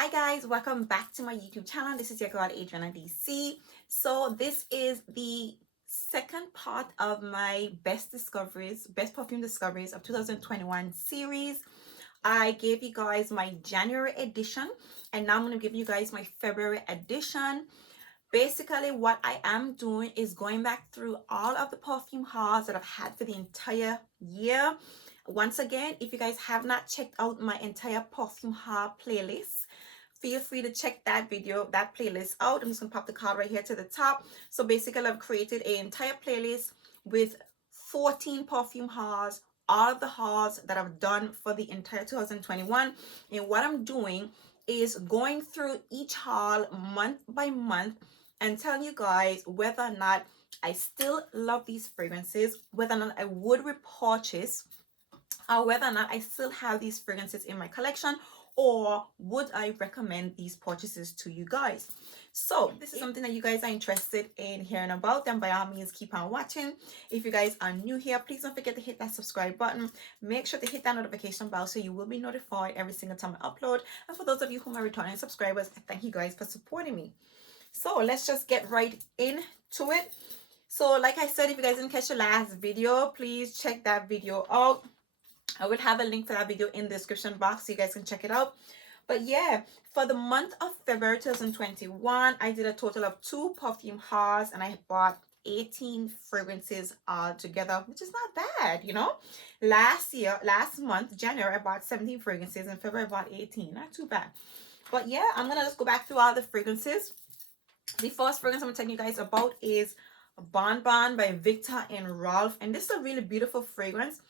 Hi guys, welcome back to my YouTube channel. This is your girl Adriana DC. So this is the second part of my best perfume discoveries of 2021 series. I gave you guys my January edition and now I'm going to give you guys my February edition. Basically what I am doing is going back through all of the perfume hauls that I've had for the entire year. Once again, if you guys have not checked out my entire perfume haul playlist, feel free to check that playlist out. I'm just gonna pop the card right here to the top. So basically I've created an entire playlist with 14 perfume hauls, all of the hauls that I've done for the entire 2021. And what I'm doing is going through each haul month by month and telling you guys whether or not I still love these fragrances, whether or not I would repurchase, or whether or not I still have these fragrances in my collection, or would I recommend these purchases to you guys. So if this is something that you guys are interested in hearing about, then by all means keep on watching. If you guys are new here, please don't forget to hit that subscribe button. Make sure to hit that notification bell so you will be notified every single time I upload. And for those of you who are returning subscribers, thank you guys for supporting me. So let's just get right into it. So like I said, if you guys didn't catch the last video, please check that video out. I will have a link for that video in the description box so you guys can check it out. But yeah, for the month of February 2021, I did a total of 2 perfume hauls and I bought 18 fragrances all together, which is not bad, you know. Last month, January, I bought 17 fragrances and February I bought 18. Not too bad. But yeah, I'm gonna just go back through all the fragrances. The first fragrance I'm gonna tell you guys about is Bon Bon by Viktor and Rolf, and this is a really beautiful fragrance.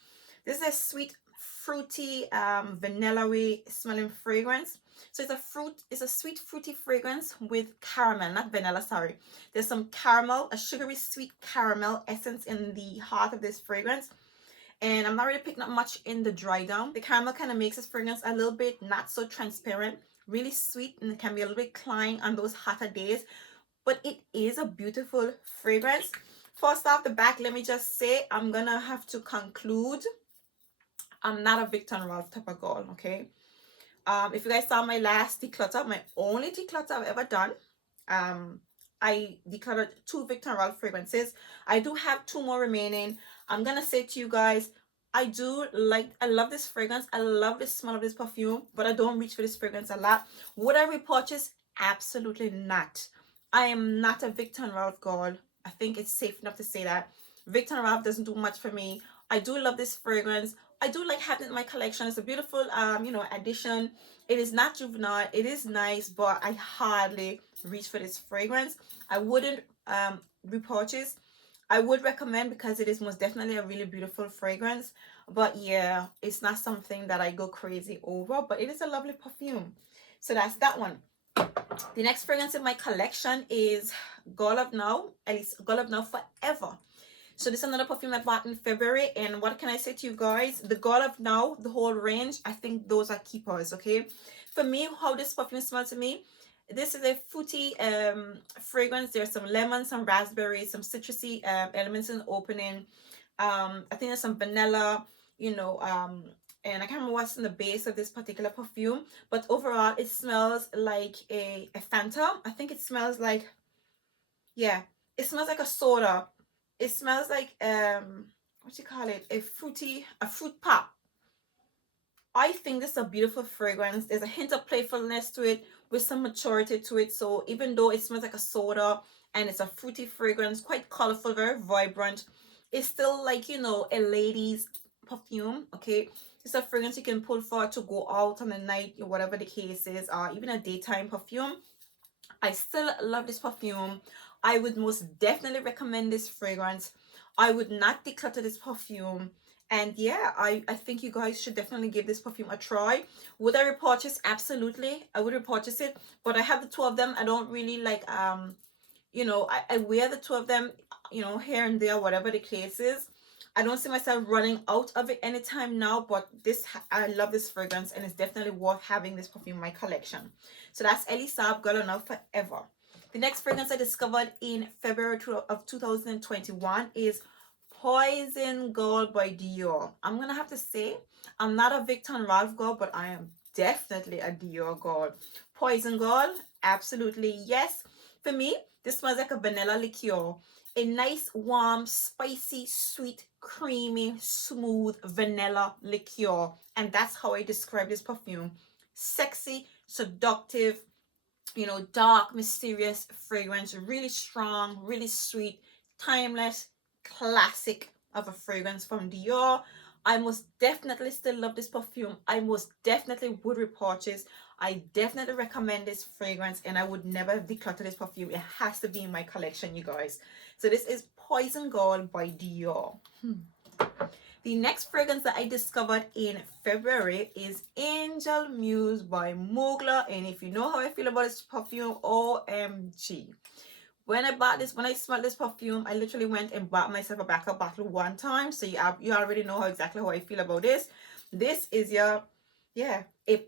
This is a sweet, fruity, vanilla-y smelling fragrance. So it's a sweet, fruity fragrance with caramel, not vanilla, sorry. There's some caramel, a sugary, sweet caramel essence in the heart of this fragrance. And I'm not really picking up much in the dry down. The caramel kind of makes this fragrance a little bit not so transparent, really sweet, and it can be a little bit cloying on those hotter days. But it is a beautiful fragrance. First off the back, let me just say I'm gonna have to conclude I'm not a Viktor Rolf type of girl, okay? If you guys saw my last declutter, my only declutter I've ever done, I decluttered 2 Viktor Rolf fragrances. I do have 2 more remaining. I'm gonna say to you guys, I love this fragrance. I love the smell of this perfume, but I don't reach for this fragrance a lot. Would I repurchase? Absolutely not. I am not a Viktor Rolf girl. I think it's safe enough to say that. Viktor Rolf doesn't do much for me. I do love this fragrance. I do like having it in my collection. It's a beautiful addition. It is not juvenile. It is nice, but I hardly reach for this fragrance. I wouldn't repurchase. I would recommend because it is most definitely a really beautiful fragrance. But yeah, it's not something that I go crazy over, but it is a lovely perfume. So that's that one. The next fragrance in my collection is Girl of Now, at least Girl of Now Forever. So this is another perfume I bought in February, and what can I say to you guys? The Girl of Now, the whole range, I think those are keepers, okay? For me, how this perfume smells to me, this is a fruity fragrance. There's some lemon, some raspberry, some citrusy elements in the opening. I think there's some vanilla, and I can't remember what's in the base of this particular perfume, but overall it smells like a Fanta. I think it smells like, yeah, it smells like a soda. It smells like what you call it, a fruit pop. I think this is a beautiful fragrance. There's a hint of playfulness to it with some maturity to it. So even though it smells like a soda and it's a fruity fragrance, quite colorful, very vibrant, it's still like, a lady's perfume, okay? It's a fragrance you can pull for to go out on the night, or whatever the case is, or even a daytime perfume. I still love this perfume. I would most definitely recommend this fragrance. I would not declutter this perfume. And yeah, I think you guys should definitely give this perfume a try. Would I repurchase? Absolutely. I would repurchase it. But I have the 2 of them. I don't really like, I wear the 2 of them, here and there, whatever the case is. I don't see myself running out of it anytime now, but I love this fragrance and it's definitely worth having this perfume in my collection. So that's Lisabeth, Girl of Now Forever. The next fragrance I discovered in February of 2021 is Poison Girl by Dior. I'm gonna have to say I'm not a Viktor Rolf girl, but I am definitely a Dior girl. Poison girl, absolutely yes. For me, this smells like a vanilla liqueur. A nice, warm, spicy, sweet, creamy, smooth vanilla liqueur. And that's how I describe this perfume. Sexy, seductive, you know, dark, mysterious fragrance, really strong, really sweet, timeless, classic of a fragrance from Dior. I most definitely still love this perfume. I most definitely would repurchase. I definitely recommend this fragrance, and I would never declutter this perfume. It has to be in my collection, you guys. So this is Poison Girl by Dior. The next fragrance that I discovered in February is Angel Muse by Mon Guerlain. And if you know how I feel about this perfume, OMG. When I smelled this perfume, I literally went and bought myself a backup bottle one time. So you already know exactly how I feel about this. This is a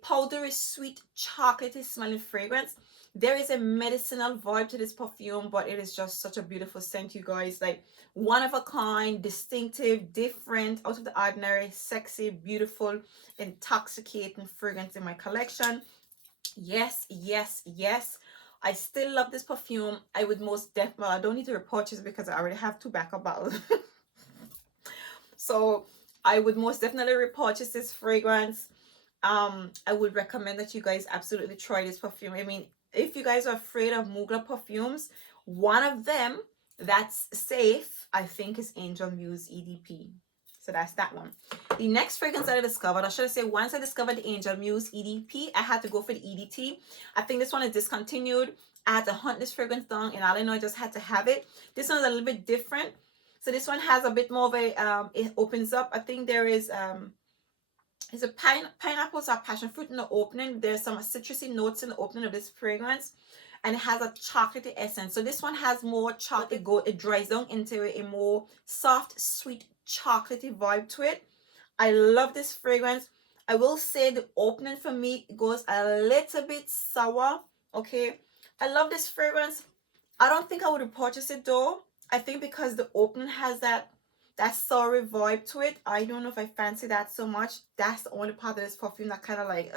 powdery, sweet, chocolatey smelling fragrance. There is a medicinal vibe to this perfume, but it is just such a beautiful scent, you guys. Like, one of a kind, distinctive, different, out of the ordinary, sexy, beautiful, intoxicating fragrance in my collection. Yes, yes, yes. I still love this perfume. I would most definitely, well, I don't need to repurchase because I already have 2 backup bottles. So I would most definitely repurchase this fragrance. I would recommend that you guys absolutely try this perfume. I mean, if you guys are afraid of Mon Guerlain perfumes, one of them that's safe, I think, is Angel Muse EDP. So that's that one. The next fragrance that I discovered, or should I say, once I discovered the Angel Muse EDP, I had to go for the EDT. I think this one is discontinued. I had to hunt this fragrance down, and all I know, I just had to have it. This one is a little bit different. So this one has a bit more of a, it opens up. I think there is, it's a pineapples or passion fruit in the opening. There's some citrusy notes in the opening of this fragrance, and it has a chocolatey essence. So this one has more chocolate. It dries down into a more soft, sweet, chocolatey vibe to it. I love this fragrance. I will say the opening for me goes a little bit sour. Okay, I love this fragrance. I don't think I would repurchase it though. I think because the opening has that sour vibe to it. I don't know if I fancy that so much. That's the only part of this perfume that kind of like,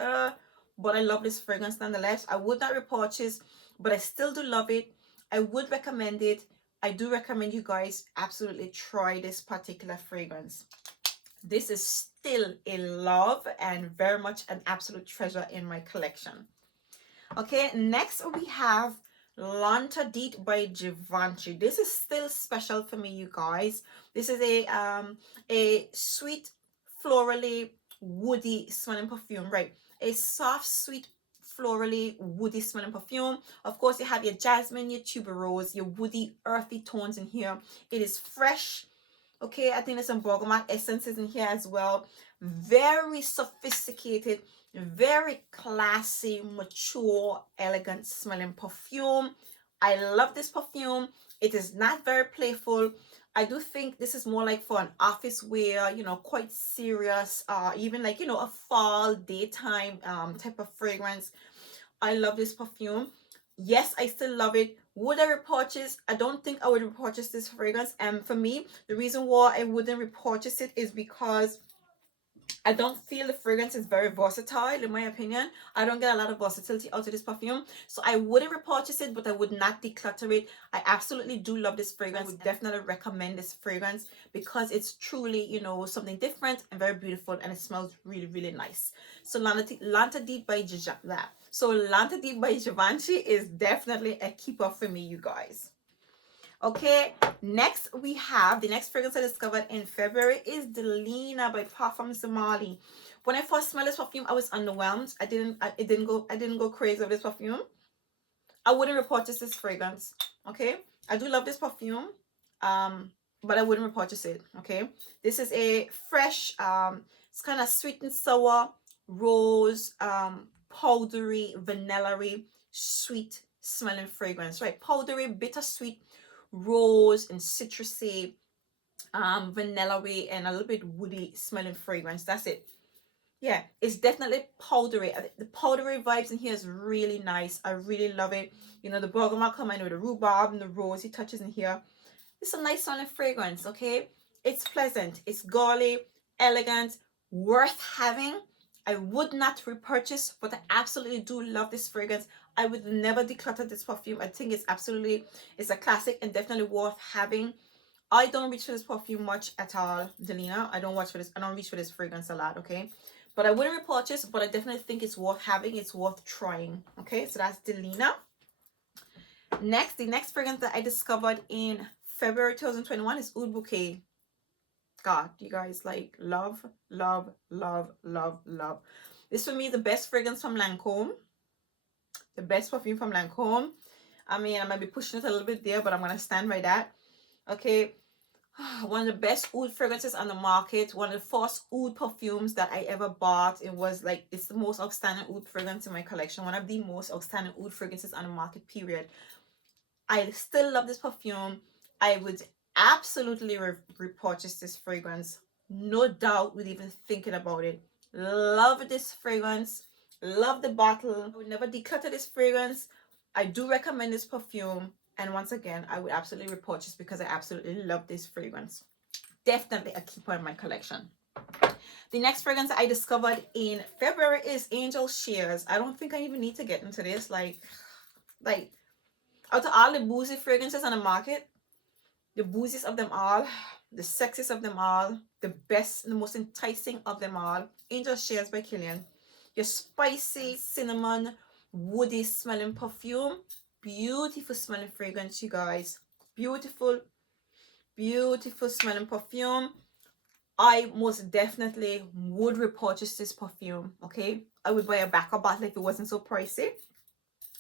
but I love this fragrance nonetheless. I would not repurchase, but I still do love it. I would recommend it. I do recommend you guys absolutely try this particular fragrance. This is still a love and very much an absolute treasure in my collection. Okay, next we have Lanta Deet by Givenchy. This is still special for me, you guys. This is a sweet, florally, woody smelling perfume, right? A soft, sweet, florally, woody smelling perfume. Of course, you have your jasmine, your tuberose, your woody, earthy tones in here. It is fresh. Okay, I think there's some bergamot essences in here as well. Very sophisticated, very classy, mature, elegant smelling perfume. I love this perfume. It is not very playful. I do think this is more like for an office wear, you know, quite serious, even like, you know, a fall, daytime type of fragrance. I love this perfume. Yes, I still love it. Would I repurchase? I don't think I would repurchase this fragrance. And for me, the reason why I wouldn't repurchase it is because I don't feel the fragrance is very versatile, in my opinion. I don't get a lot of versatility out of this perfume. So I wouldn't repurchase it, but I would not declutter it. I absolutely do love this fragrance. I would definitely recommend this fragrance because it's truly, you know, something different and very beautiful, and it smells really, really nice. So Lanta Deet by Givenchy is definitely a keeper for me, you guys. Okay, next we have the next fragrance I discovered in February is the Elena by Parfums de Marly. When I first smelled this perfume, I was underwhelmed. I didn't go crazy with this perfume. I wouldn't repurchase this fragrance. Okay, I do love this perfume, but I wouldn't repurchase it. Okay, this is a fresh, it's kind of sweet and sour, rose, powdery, vanilla-y, sweet smelling fragrance. Right, powdery, bittersweet, rose and citrusy, vanilla-y, and a little bit woody smelling fragrance. That's it. Yeah, it's definitely powdery. The powdery vibes in here is really nice. I really love it. You know, the bergamot come in with the rhubarb and the rosy touches in here. It's a nice smelling fragrance. Okay, it's pleasant, it's girly, elegant, worth having. I would not repurchase, but I absolutely do love this fragrance. I would never declutter this perfume. I think it's a classic and definitely worth having. I don't reach for this perfume much at all, Delina. I don't reach for this fragrance a lot, okay? But I wouldn't repurchase, but I definitely think it's worth having. It's worth trying, okay? So that's Delina. Next, the next fragrance that I discovered in February 2021 is Oud Bouquet God. You guys, like, love, love, love, love, love. This for me is the best fragrance from Lancome. The best perfume from Lancome. I mean, I might be pushing it a little bit there, but I'm going to stand by that. Okay. One of the best oud fragrances on the market. One of the first oud perfumes that I ever bought. It was like, it's the most outstanding oud fragrance in my collection. One of the most outstanding oud fragrances on the market, period. I still love this perfume. I would absolutely repurchase this fragrance. No doubt with even thinking about it. Love this fragrance. Love the bottle. I would never declutter this fragrance. I do recommend this perfume. And once again, I would absolutely repurchase because I absolutely love this fragrance. Definitely a keeper in my collection. The next fragrance I discovered in February is Angel Shears. I don't think I even need to get into this. Like out of all the boozy fragrances on the market, the booziest of them all, the sexiest of them all, the best, the most enticing of them all, Angel Shears by Killian. Your spicy, cinnamon, woody smelling perfume. Beautiful smelling fragrance, you guys. Beautiful, beautiful smelling perfume. I most definitely would repurchase this perfume, okay? I would buy a backup bottle if it wasn't so pricey.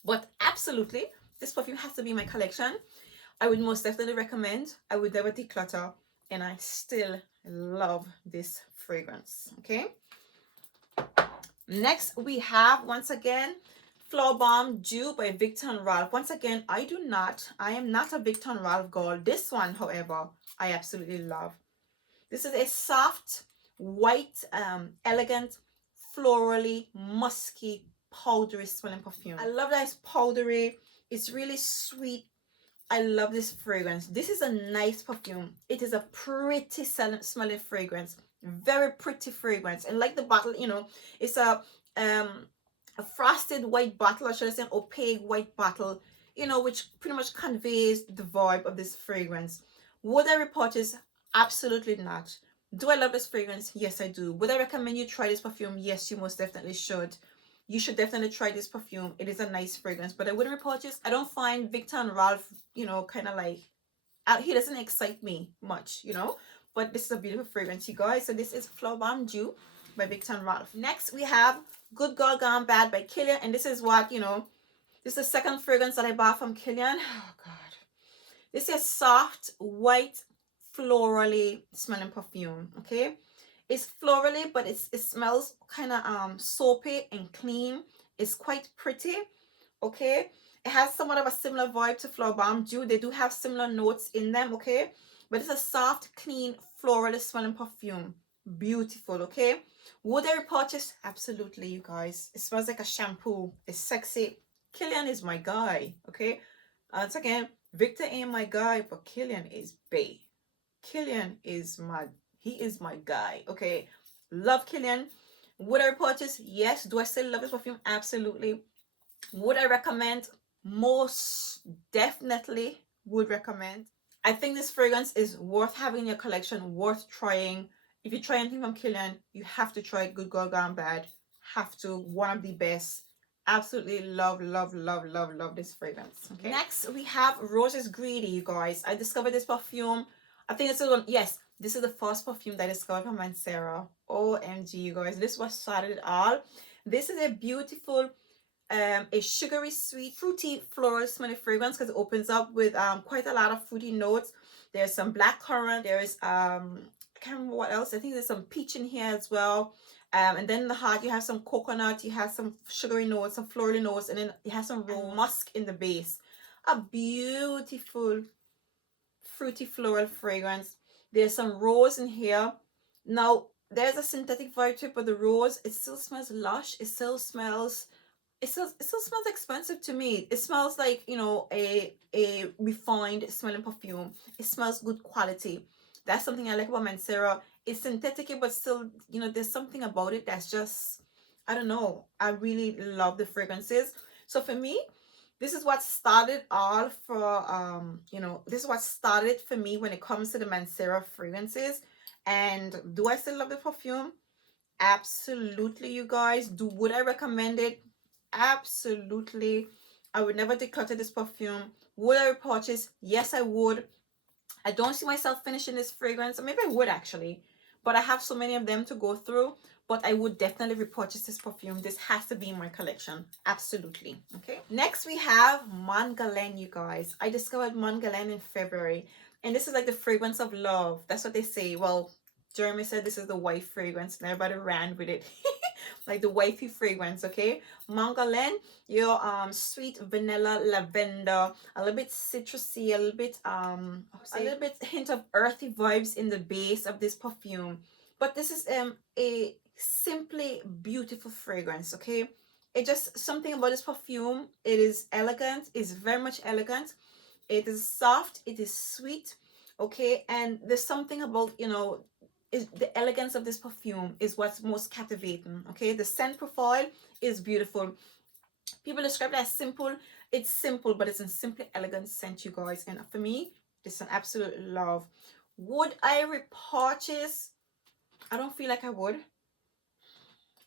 But absolutely, this perfume has to be in my collection. I would most definitely recommend. I would never declutter. And I still love this fragrance, okay? Next, we have, once again, Flower Bomb Dew by Viktor Rolf. Once again, I am not a Viktor Rolf girl. This one, however, I absolutely love. This is a soft, white, elegant, florally, musky, powdery smelling perfume. I love that it's powdery. It's really sweet. I love this fragrance. This is a nice perfume. It is a pretty smelling fragrance. Very pretty fragrance. And like the bottle, you know, it's a frosted white bottle, or should I say an opaque white bottle, you know, which pretty much conveys the vibe of this fragrance. Would I repurchase? Absolutely not. Do I love this fragrance? Yes, I do. Would I recommend you try this perfume? Yes, you most definitely should. You should definitely try this perfume. It is a nice fragrance, but I wouldn't repurchase. I don't find Viktor Rolf, you know, kind of like, he doesn't excite me much, you know, but this is a beautiful fragrance, you guys. So this is Flower Bomb Dew by Viktor Rolf. Next, we have Good Girl Gone Bad by Killian, and this is what, you know, this is the second fragrance that I bought from Killian. Oh, God. This is soft, white, florally smelling perfume, okay? It's florally, but it smells kind of soapy and clean. It's quite pretty, okay? It has somewhat of a similar vibe to Flower Bomb Dew. They do have similar notes in them, okay? But it's a soft, clean, florally smelling perfume. Beautiful, okay? Would I repurchase? Absolutely, you guys. It smells like a shampoo. It's sexy. Killian is my guy, okay? Once again, Viktor ain't my guy, but Killian is bae. Killian is he is my guy, okay? Love Killian. Would I repurchase? Yes. Do I still love this perfume? Absolutely. Would I recommend? Most definitely would recommend. I think this fragrance is worth having in your collection, worth trying. If you try anything from Killian, you have to try Good Girl Gone Bad. Have to. One of the best. Absolutely love, love, love, love, love this fragrance. Okay. Next, we have Roses Greedy, you guys. I discovered this perfume. I think it's the one. Yes, this is the first perfume that I discovered from Mancera. OMG, you guys. This was started it all. This is a beautiful, a sugary, sweet, fruity, floral smelling fragrance because it opens up with quite a lot of fruity notes. There's some blackcurrant. There is I can't remember what else. I think there's some peach in here as well. And then in the heart, you have some coconut, you have some sugary notes, some floral notes, and then it has some musk in the base. A beautiful, fruity floral fragrance. There's some rose in here. Now, there's a synthetic vibe to it, but the rose, it still smells lush. It still smells expensive to me. It smells like, you know, a refined smelling perfume. It smells good quality. That's something I like about Mancera. It's synthetic, but still, you know, there's something about it that's just, I don't know, I really love the fragrances. So for me, this is what started all for you know, this is what started for me when it comes to the Mancera fragrances. And do I still love the perfume? Absolutely, you guys. Would I recommend it? Absolutely. I would never declutter this perfume. Would I repurchase? Yes, I would. I don't see myself finishing this fragrance. Maybe I would actually, but I have so many of them to go through. But I would definitely repurchase this perfume. This has to be in my collection. Absolutely. Okay. Next we have Mon Guerlain, you guys. I discovered Mon Guerlain in February. And this is like the fragrance of love. That's what they say. Well, Jeremy said this is the wife fragrance, and everybody ran with it. Like the wifey fragrance, okay? Mon Guerlain, your sweet vanilla lavender, a little bit citrusy, a little bit a little bit hint of earthy vibes in the base of this perfume. But this is a simply beautiful fragrance, okay? It just something about this perfume. It is elegant, it's very much elegant. It is soft, it is sweet, okay? And there's something about, you know, is the elegance of this perfume is what's most captivating, okay? The scent profile is beautiful. People describe it as simple. It's simple, but it's a simply elegant scent, you guys. And for me, it's an absolute love. Would I repurchase? I don't feel like I would.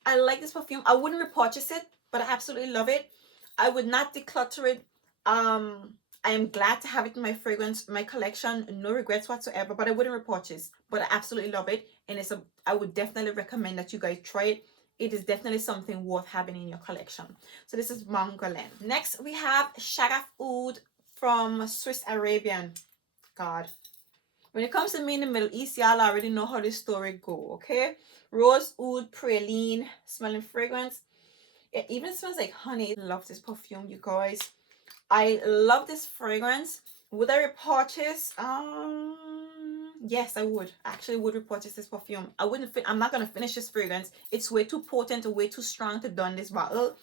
I like this perfume. I wouldn't repurchase it, but I absolutely love it. I would not declutter it. I am glad to have it in my fragrance, my collection. No regrets whatsoever, but I wouldn't repurchase. But I absolutely love it. And I would definitely recommend that you guys try it. It is definitely something worth having in your collection. So this is Mon Guerlain. Next, we have Shagaf Oud from Swiss Arabian. God. When it comes to me in the Middle East, y'all already know how this story go, okay? Rose Oud Praline smelling fragrance. It even smells like honey. I love this perfume, you guys. I love this fragrance. Would I repurchase? Yes, I would. I actually would repurchase this perfume. I'm not gonna finish this fragrance. It's way too potent and way too strong to don this bottle.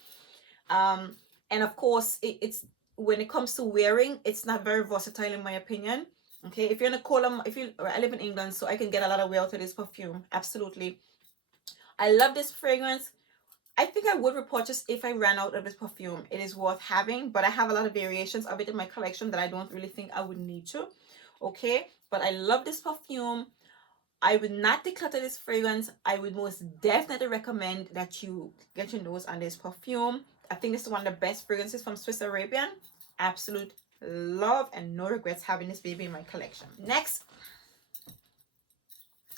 And of course, it's when it comes to wearing, it's not very versatile in my opinion. Okay, if you're in a colder, I live in England, so I can get a lot of wear out of this perfume. Absolutely, I love this fragrance. I think I would repurchase if I ran out of this perfume. It is worth having, but I have a lot of variations of it in my collection that I don't really think I would need to. Okay, but I love this perfume. I would not declutter this fragrance. I would most definitely recommend that you get your nose on this perfume. I think this is one of the best fragrances from Swiss Arabian. Absolute love and no regrets having this baby in my collection. Next,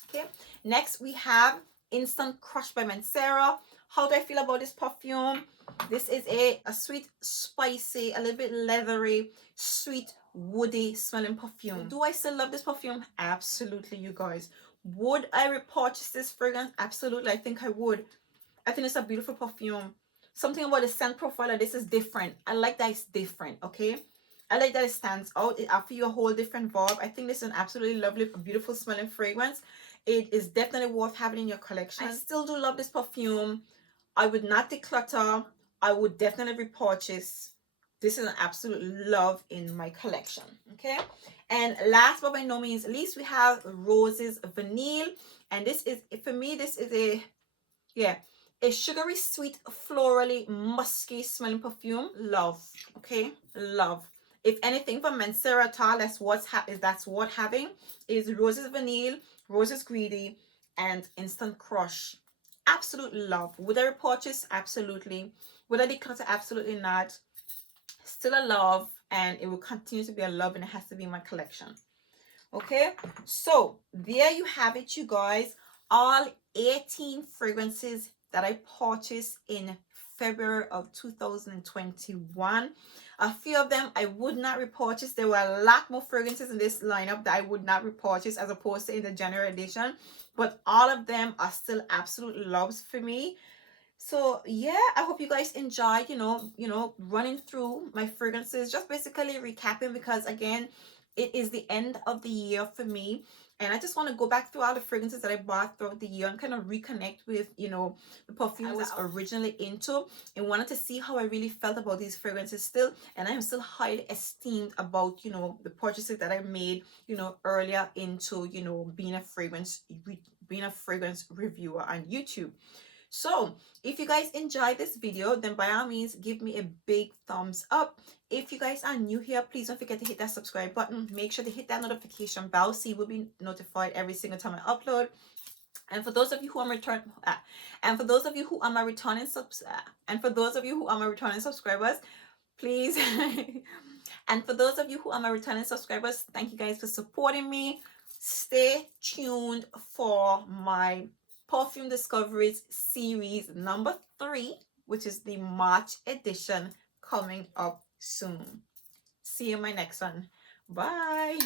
okay, next we have Instant Crush by Mancera. How do I feel about this perfume? This is a sweet, spicy, a little bit leathery, sweet, woody smelling perfume. Do I still love this perfume? Absolutely, you guys. Would I repurchase this fragrance? Absolutely, I think I would. I think it's a beautiful perfume. Something about the scent profile of this is different. I like that it's different, okay? I like that it stands out. It offers you a whole different vibe. I think this is an absolutely lovely, beautiful smelling fragrance. It is definitely worth having in your collection. I still do love this perfume. I would not declutter. I would definitely repurchase. This is an absolute love in my collection. Okay. And last but by no means least, we have Roses Vanille. And this is, for me, this is a sugary, sweet, florally, musky smelling perfume. Love. Okay. Love. If anything from Mancera at all, that's what having is Roses Vanille, Roses Greedy, and Instant Crush. Absolute love. Would I repurchase? Absolutely. Would I declutter? Absolutely not. Still a love, and it will continue to be a love, and it has to be in my collection. Okay, so there you have it, you guys. All 18 fragrances that I purchased in February of 2021. A few of them I would not repurchase. There were a lot more fragrances in this lineup that I would not repurchase as opposed to in the January edition, but all of them are still absolute loves for me. So yeah, I hope you guys enjoyed, running through my fragrances, just basically recapping, because again, it is the end of the year for me, and I just want to go back through all the fragrances that I bought throughout the year and kind of reconnect with, the perfumes I was originally into, and wanted to see how I really felt about these fragrances still. And I am still highly esteemed about, the purchases that I made, earlier into, being a fragrance reviewer on YouTube. So if you guys enjoyed this video, then by all means give me a big thumbs up. If you guys are new here, please don't forget to hit that subscribe button. Make sure to hit that notification bell so you will be notified every single time I upload. And for those of you who are and for those of you who are my returning subscribers, please and for those of you who are my returning subscribers, thank you guys for supporting me. Stay tuned for my Perfume Discoveries series number 3, which is the March edition, coming up soon. See you in my next one. Bye.